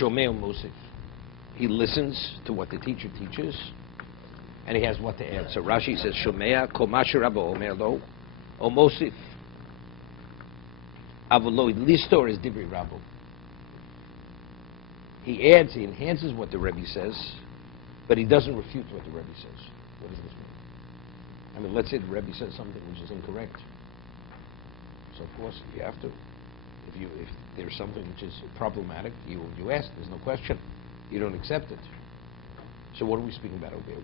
Shomei Mosif. He listens to what the teacher teaches, and he has what to add. So Rashi says, Shomea kol ma sherabbo omer lo, o Mosif. Avolo listor is dibri rabbo. He adds, he enhances what the Rebbe says, but he doesn't refute what the Rebbe says. What does this mean? I mean, let's say the Rebbe says something which is incorrect. So of course, you have to. If there's something which is problematic, you ask. There's no question. You don't accept it. So what are we speaking about over here?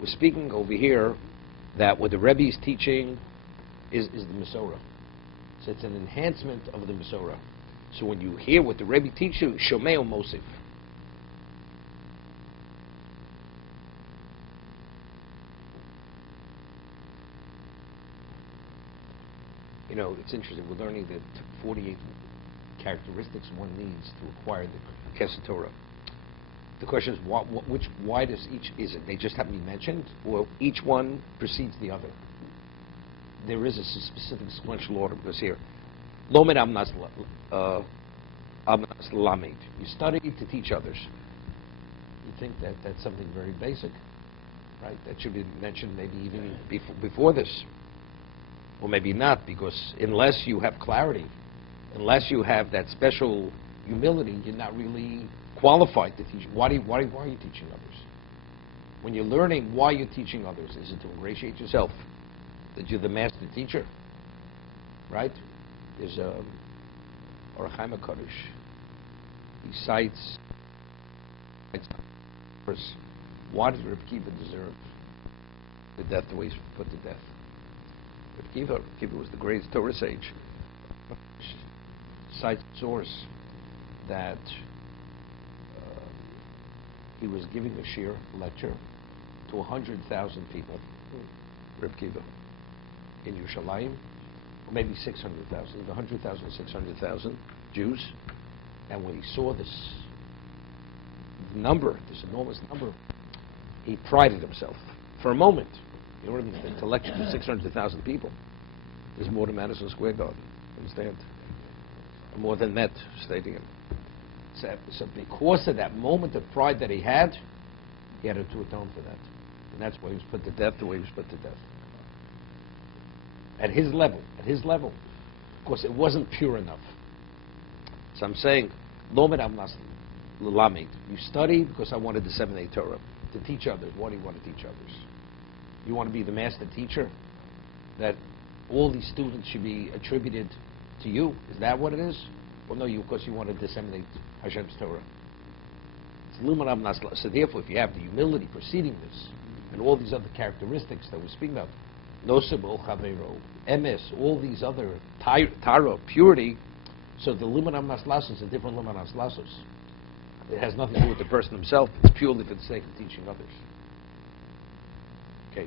We're speaking over here that what the Rebbe is teaching is the Masorah. So it's an enhancement of the Masorah. So when you hear what the Rebbe teaches you, Shomei Mosif. You know, it's interesting. We're learning that 48 characteristics one needs to acquire the Kesed Torah. The question is, why does each, is it they just happen to be mentioned, or each one precedes the other? There is a specific sequential order, because here, Lomed Amnas Lamed. You study to teach others. You think that that's something very basic, right? That should be mentioned maybe even before this. Or maybe not, because unless you have clarity, unless you have that special humility, you're not really qualified to teach. Why are you teaching others? When you're learning, why you're teaching others? Is it to ingratiate yourself? That you're the master teacher? Right? There's Or Chaim HaKadosh. He cites why did Reb Kiva deserve the death the way he's put to death? Reb Kiva was the greatest Torah sage. Cites a source that he was giving a shir lecture to 100,000 people, Reb Kiva, in Yerushalayim, or maybe 600,000, 100,000, 600,000 Jews. And when he saw this number, this enormous number, he prided himself for a moment. You know what I mean? To lecture to 600,000 people is more than Madison Square Garden. Understand? More than Met Stadium. So because of that moment of pride that he had to atone for that. And that's why he was put to death the way he was put to death. At his level, of course, it wasn't pure enough. So I'm saying, Lomed Amnas Lamed. You study because I wanted the 7-day Torah. To teach others. What do you want to teach others? You want to be the master teacher? That all these students should be attributed to you? Is that what it is? Well, no, because you want to disseminate Hashem's Torah. So therefore, if you have the humility preceding this, and all these other characteristics that we speak about, Nosebol, Chavero, Emes, all these other Tara, purity, so the Limud Amnas Lasos is a different Limud Amnas Lasos. It has nothing to do with the person himself. It's purely for the sake of teaching others. Okay.